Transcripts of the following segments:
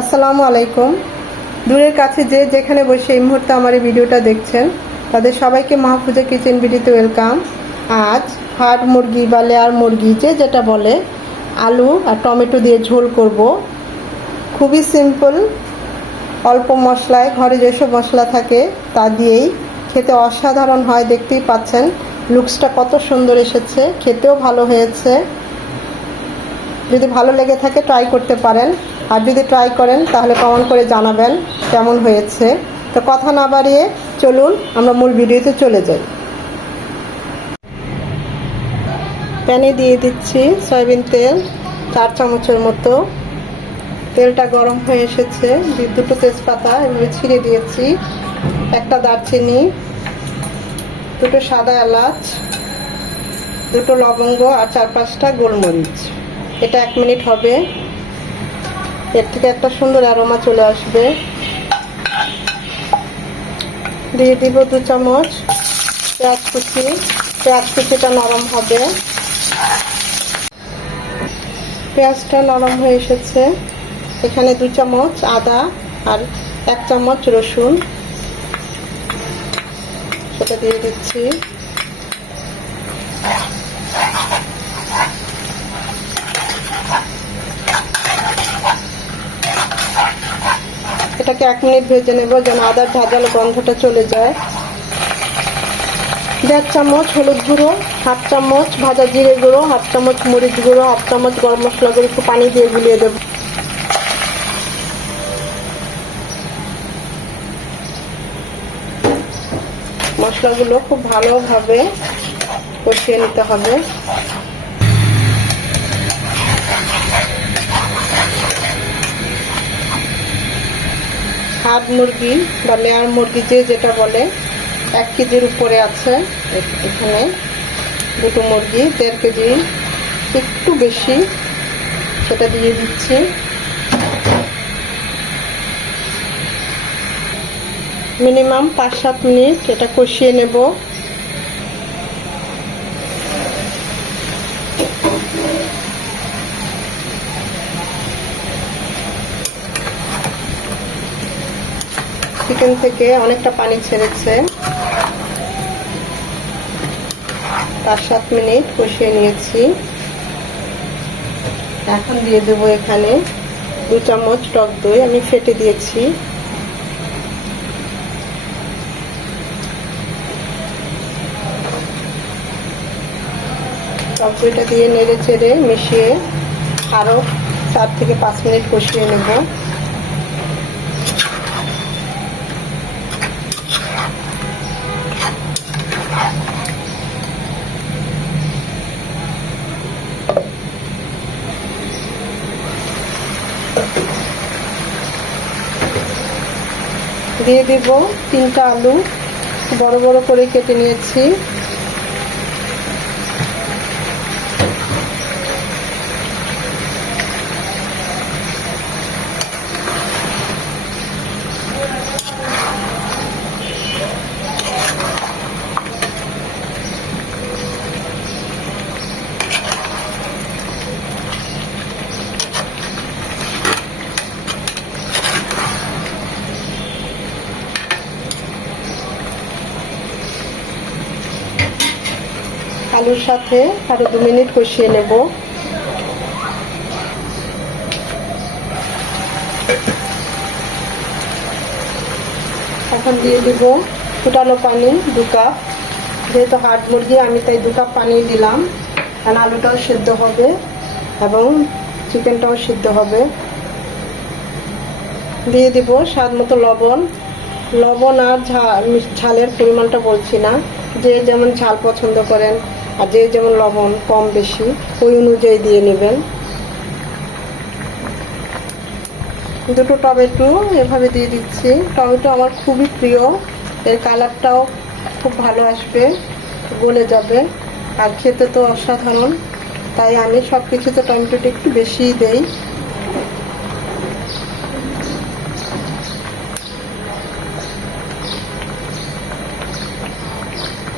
আসসালামু আলাইকুম। দূরের কাছে যে যেখানে বসে এই মুহূর্তে আমার এই ভিডিওটা দেখছেন, তাদের সবাইকে মাহফুজা কিচেন ভিডিওতে ওয়েলকাম। আজ হাট মুরগি বা লেয়ার মুরগি, যে যেটা বলে, আলু আর টমেটো দিয়ে ঝোল করব। খুবই সিম্পল, অল্প মশলায়, ঘরে যেসব মশলা থাকে, তা দিয়েই খেতে অসাধারণ হয়, দেখতেই পাচ্ছেন। লুকসটা কত সুন্দর এসেছে, খেতেও ভালো হয়েছে। যদি ভালো লেগে থাকে ট্রাই করতে পারেন। আর যদি ট্রাই করেন, তাহলে কমেন্ট করে জানাবেন কেমন হয়েছে। তো কথা না বাড়িয়ে চলুন, আমরা মূল ভিডিওতে চলে যাই। প্যানে দিয়ে দিচ্ছি সয়াবিন তেল, চার চামচের মতো। তেলটা গরম হয়ে এসেছে। দুটো তেজপাতা এভাবে ছিঁড়ে দিয়েছি। একটা দারচিনি, দুটো সাদা এলাচ, দুটো লবঙ্গ আর চার পাঁচটা গোলমরিচ। এটা এক মিনিট হবে। এর থেকে একটা সুন্দর অ্যারোমা চলে আসবে। দিয়ে দিব দু চামচ পেঁয়াজ কুচি। পেঁয়াজ কুচিটা নরম হবে। পেঁয়াজটা নরম হয়ে এসেছে। এখানে দু চামচ আদা আর এক চামচ রসুন। সেটা দিয়ে দিচ্ছি। এটাকে এক মিনিট ভেজে নেব যেন আদার ঝাঁঝালো গন্ধটা চলে যায়। দেড় চামচ হলুদ গুঁড়ো, হাফ চামচ ভাজা জিরে গুঁড়ো, হাফ চামচ মরিচ গুঁড়ো, হাফ চামচ গরম মশলা গুঁড়ো, একটু পানি দিয়ে গুলিয়ে দেবো। মশলাগুলো খুব ভালোভাবে কষিয়ে নিতে হবে। হাট মুরগি বা লেয়ার মুরগি যে যেটা বলে, এক কেজির উপরে আছে এখানে দুটো মুরগি, দেড় কেজি একটু বেশি। সেটা দিয়ে দিচ্ছি। মিনিমাম পাঁচ সাত মিনিট এটা কষিয়ে নেব। চিকেন থেকে অনেকটা পানি ছেড়েছে। পাঁচ সাত মিনিট কষিয়ে নিয়েছি। এখন দিয়ে দেবো এখানে দু চামচ টক দই। আমি ফেটে দিয়েছি। টক দইটা দিয়ে নেড়ে চেড়ে মিশিয়ে আরও চার থেকে পাঁচ মিনিট কষিয়ে নেব। দিয়ে দিব তিনটা আলু বড় বড় করে কেটে নিয়েছি। আলুর সাথে আরও দু মিনিট কষিয়ে নেব। এখন দিয়ে দিব ফুটানো পানি, দু কাপ। যেহেতু হাট মুরগি, আমি তাই দু কাপ পানি দিলাম। কারণ আলুটাও সিদ্ধ হবে এবং চিকেনটাও সিদ্ধ হবে। দিয়ে দিব স্বাদ মতো লবণ। লবণ আর ঝাল ঝালের পরিমাণটা বলছি না। যে যেমন ঝাল পছন্দ করেন। আর যে যেমন লবণ কম বেশি, ওই অনুযায়ী দিয়ে নেবেন। দুটো টমেটো এভাবে দিয়ে দিচ্ছি। টমেটো আমার খুবই প্রিয়। এর কালারটাও খুব ভালো আসবে, গলে যাবে। আর খেতে তো অসাধারণ। তাই আমি সব কিছুতে টমেটোটা একটু বেশিই দেই।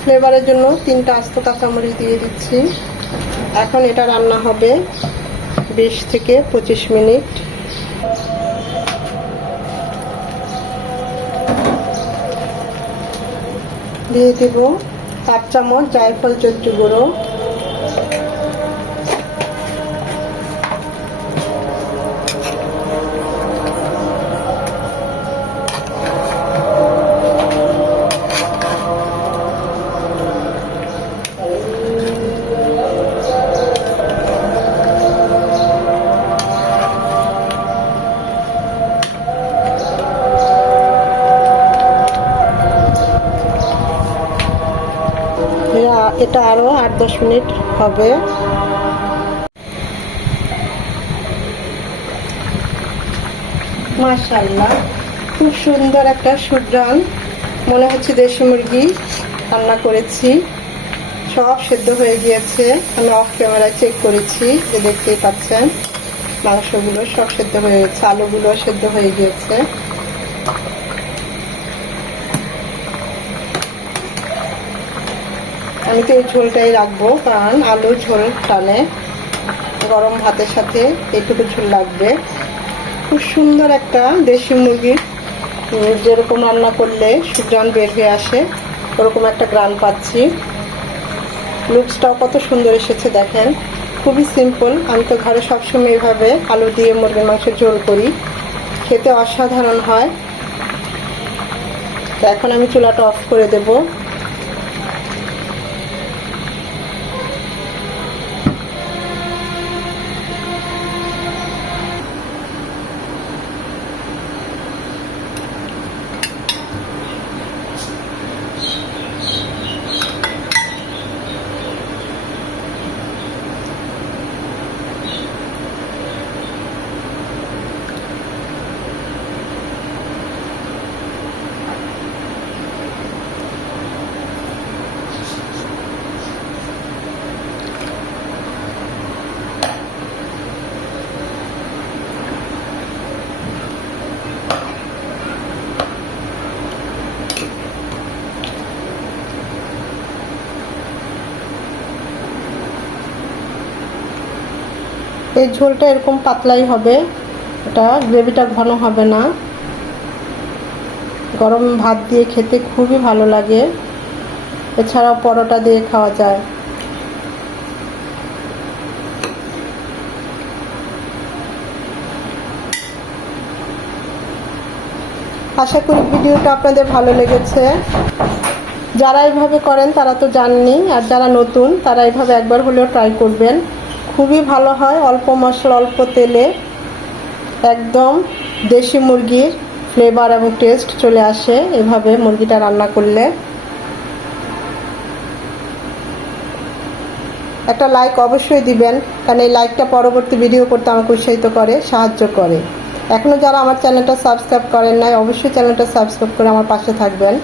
ফ্লেভারের জন্য তিনটা আস্ত কাঁচামরিচ দিয়ে দিচ্ছি। এখন এটা রান্না হবে বিশ থেকে পঁচিশ মিনিট। দিয়ে দেব এক চামচ জায়ফল চর্চু গুঁড়ো। এটা আরও আট, দশ মিনিট হবে। মাশাল্লাহ খুব সুন্দর একটা সুগ্রান মনে হচ্ছে দেশি মুরগি রান্না করেছি। সব সেদ্ধ হয়ে গিয়েছে। আমি অফ ক্যামেরায় চেক করেছি, যে দেখতেই পাচ্ছেন। মাংসগুলো সব সেদ্ধ হয়ে গেছে, আলুগুলো সেদ্ধ হয়ে গিয়েছে। আমি তো এই ঝোলটাই রাখব, কারণ আলু ঝোল টানে গরম ভাতের সাথে এইটুকু ঝোল লাগবে। খুব সুন্দর একটা দেশি মুরগির যেরকম রান্না করলে সুগ্রান বের হয়ে আসে, ওরকম একটা গ্রান পাচ্ছি। লুকসটাও কত সুন্দর এসেছে দেখেন। খুবই সিম্পল আমি তো ঘরে সবসময় এইভাবে আলু দিয়ে মুরগির মাংসের ঝোল করি। খেতে অসাধারণ হয়। তো এখন আমি চুলাটা অফ করে দেবো। এই ঝোলটা এরকম পাতলাই হবে। এটা গ্রেভিটা ঘন হবে না। গরম ভাত দিয়ে খেতে খুবই ভালো লাগে। এছাড়াও পরোটা দিয়ে খাওয়া যায়। আশা করি ভিডিওটা আপনাদের ভালো লেগেছে। যারা এইভাবে করেন তারা তো জাননি, আর যারা নতুন তারা এইভাবে একবার হলেও ট্রাই করবেন। খুবই ভালো হয়, অল্প মশলা, অল্প তেলে। একদম দেশি মুরগির ফ্লেভার এবং টেস্ট চলে আসে এভাবে মুরগিটা রান্না করলে। একটা লাইক অবশ্যই দিবেন, কারণ এই লাইকটা পরবর্তী ভিডিও করতে আমাকে উৎসাহিত করে, সাহায্য করে। এখনও যারা আমার চ্যানেলটা সাবস্ক্রাইব করেন নাই, অবশ্যই চ্যানেলটা সাবস্ক্রাইব করে আমার পাশে থাকবেন,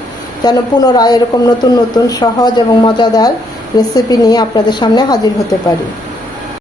যেন পুনরায় এরকম নতুন নতুন, সহজ এবং মজাদার রেসিপি নিয়ে আপনাদের সামনে হাজির হতে পারি।